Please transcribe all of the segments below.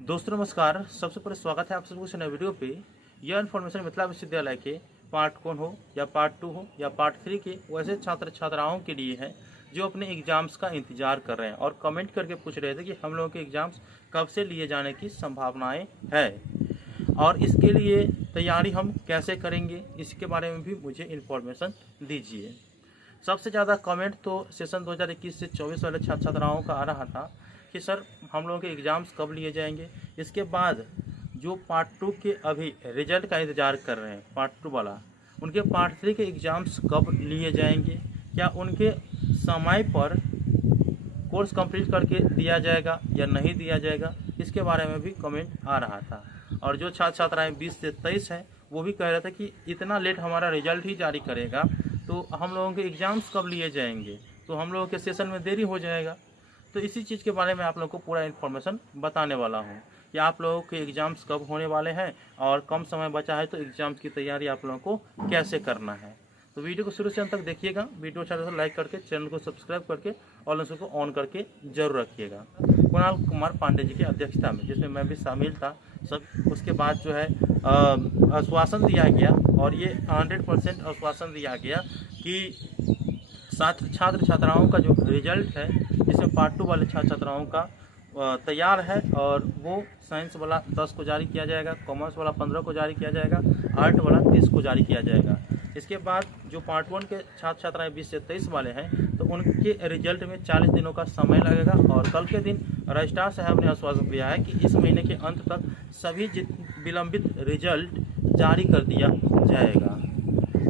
दोस्तों नमस्कार। सबसे पहले स्वागत है आप सबको इस नए वीडियो पे। यह इन्फॉर्मेशन मिथिला विश्वविद्यालय के पार्ट 1 हो या पार्ट 2 हो या पार्ट 3 के वैसे छात्र छात्राओं के लिए है जो अपने एग्जाम्स का इंतजार कर रहे हैं और कमेंट करके पूछ रहे थे कि हम लोगों के एग्जाम्स कब से लिए जाने की संभावनाएं है और इसके लिए तैयारी हम कैसे करेंगे, इसके बारे में भी मुझे इन्फॉर्मेशन दीजिए। सबसे ज़्यादा कमेंट तो सेशन 2021 से 24 वाले छात्र छात्राओं का आ रहा था कि सर हम लोगों के एग्ज़ाम्स कब लिए जाएंगे। इसके बाद जो पार्ट 2 के अभी रिजल्ट का इंतज़ार कर रहे हैं पार्ट 2 वाला, उनके पार्ट 3 के एग्ज़ाम्स कब लिए जाएंगे, क्या उनके समय पर कोर्स कंप्लीट करके दिया जाएगा या नहीं दिया जाएगा, इसके बारे में भी कमेंट आ रहा था। और जो छात्र छात्राएँ 20 से 23 हैं वो भी कह रहे थे कि इतना लेट हमारा रिजल्ट ही जारी करेगा तो हम लोगों के एग्ज़ाम्स कब लिए जाएंगे, तो हम लोगों के सेशन में देरी हो जाएगा। तो इसी चीज़ के बारे में आप लोगों को पूरा इन्फॉर्मेशन बताने वाला हूँ कि आप लोगों के एग्ज़ाम्स कब होने वाले हैं और कम समय बचा है तो एग्ज़ाम्स की तैयारी आप लोगों को कैसे करना है। तो वीडियो को शुरू से अंत तक देखिएगा। वीडियो अच्छा लगे तो लाइक करके चैनल को सब्सक्राइब करके और नोटिफिकेशन को ऑन करके जरूर रखिएगा। कुणाल कुमार पांडे जी की अध्यक्षता में, जिसमें मैं भी शामिल था, सब उसके बाद जो है आश्वासन दिया गया और ये 100% आश्वासन दिया गया कि छात्र छात्राओं का जो रिजल्ट है जिसमें पार्ट 2 वाले छात्र छात्राओं का तैयार है और वो साइंस वाला 10 को जारी किया जाएगा, कॉमर्स वाला 15 को जारी किया जाएगा, आर्ट वाला 30 को जारी किया जाएगा। इसके बाद जो पार्ट 1 के छात्र छात्राएँ 20 से 23 वाले हैं तो उनके रिजल्ट में 40 दिनों का समय लगेगा और कल के दिन रजिस्ट्रार साहब ने आश्वासन दिया है कि इस महीने के अंत तक सभी विलंबित रिजल्ट जारी कर दिया जाएगा।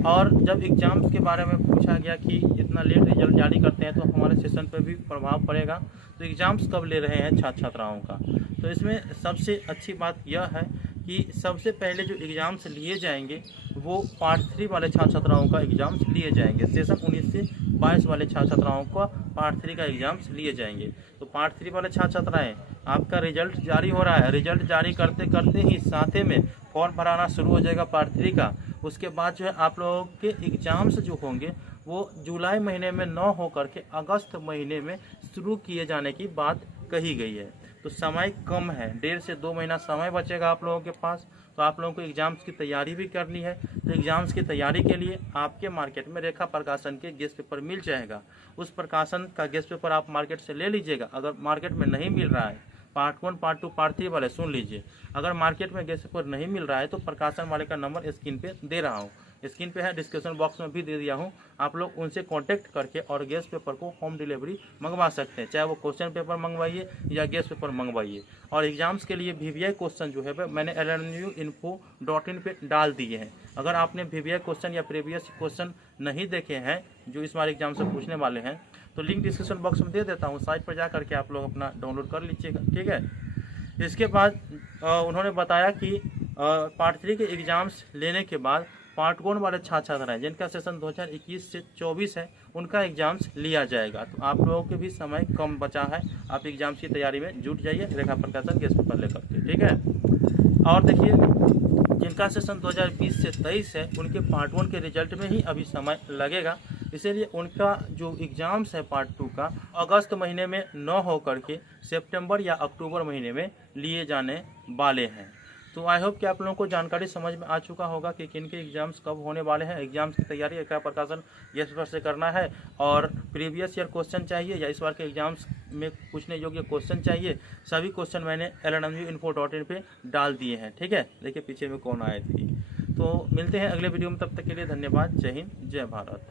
और जब एग्ज़ाम्स के बारे में पूछा गया कि इतना लेट रिजल्ट जारी करते हैं तो हमारे सेशन पर भी प्रभाव पड़ेगा, तो एग्ज़ाम्स कब ले रहे हैं छात्र छात्राओं का। तो इसमें सबसे अच्छी बात यह है कि सबसे पहले जो एग्ज़ाम्स लिए जाएंगे वो पार्ट 3 वाले छात्र छात्राओं का एग्ज़ाम्स लिए जाएंगे। सेशन 19 से 22 वाले छात्र छात्राओं का पार्ट 3 का एग्ज़ाम्स लिए जाएंगे। तो पार्ट 3 वाले छात्र छात्राएँ आपका रिजल्ट जारी हो रहा है, रिजल्ट जारी करते करते ही साथे में फॉर्म भराना शुरू हो जाएगा पार्ट 3 का। उसके बाद जो है आप लोगों के एग्ज़ाम्स जो होंगे वो जुलाई महीने में न हो करके अगस्त महीने में शुरू किए जाने की बात कही गई है। तो समय कम है, 1.5 से 2 महीना समय बचेगा आप लोगों के पास। तो आप लोगों को एग्ज़ाम्स की तैयारी भी करनी है। तो एग्ज़ाम्स की तैयारी के लिए आपके मार्केट में रेखा प्रकाशन के गेस्ट पेपर मिल जाएगा। उस प्रकाशन का गेस्ट पेपर आप मार्केट से ले लीजिएगा। अगर मार्केट में नहीं मिल रहा है, पार्ट 1, पार्ट 2, पार्ट 3 वाले सुन लीजिए, अगर मार्केट में गेस्ट पेपर नहीं मिल रहा है तो प्रकाशन वाले का नंबर स्क्रीन पे दे रहा हूँ, स्क्रीन पे है, डिस्क्रिप्शन बॉक्स में भी दे दिया हूँ। आप लोग उनसे कांटेक्ट करके और गेस्ट पेपर को होम डिलीवरी मंगवा सकते हैं, चाहे वो क्वेश्चन पेपर मंगवाइए या गेस्ट पेपर मंगवाइए। और एग्जाम्स के लिए VVI क्वेश्चन जो है मैंने lnuinfo.in पे डाल दिए हैं। अगर आपने VVI क्वेश्चन या प्रीवियस क्वेश्चन नहीं देखे हैं जो इस बार एग्जाम से पूछने वाले हैं तो लिंक डिस्क्रिप्शन बॉक्स में दे देता हूँ, साइट पर जा करके आप लोग अपना डाउनलोड कर लीजिएगा, ठीक है। इसके बाद उन्होंने बताया कि पार्ट 3 के एग्ज़ाम्स लेने के बाद पार्ट 1 वाले छात्र छात्राएँ जिनका सेशन 2021 से 24 है उनका एग्ज़ाम्स लिया जाएगा। तो आप लोगों के भी समय कम बचा है, आप एग्ज़ाम्स की तैयारी में जुट जाइए रेखा प्रकाशन गेस्ट पेपर लेकर के, ठीक है। और देखिए जिनका सेशन 2020 से 23 है उनके पार्ट 1 के रिजल्ट में ही अभी समय लगेगा, इसीलिए उनका जो एग्ज़ाम्स है पार्ट 2 का अगस्त महीने में न हो करके सितंबर या अक्टूबर महीने में लिए जाने वाले हैं। तो आई होप कि आप लोगों को जानकारी समझ में आ चुका होगा कि किन के एग्ज़ाम्स कब होने वाले हैं। एग्ज़ाम्स की तैयारी रेखा प्रकाशन गेस्ट पेपर से करना है और प्रीवियस ईयर क्वेश्चन चाहिए या इस बार के एग्ज़ाम्स में पूछने योग्य क्वेश्चन चाहिए, सभी क्वेश्चन मैंने lnuinfo.in पे डाल दिए हैं, ठीक है। देखिए पीछे में कौन आए थे। तो मिलते हैं अगले वीडियो में, तब तक के लिए धन्यवाद। जय हिंद, जय भारत।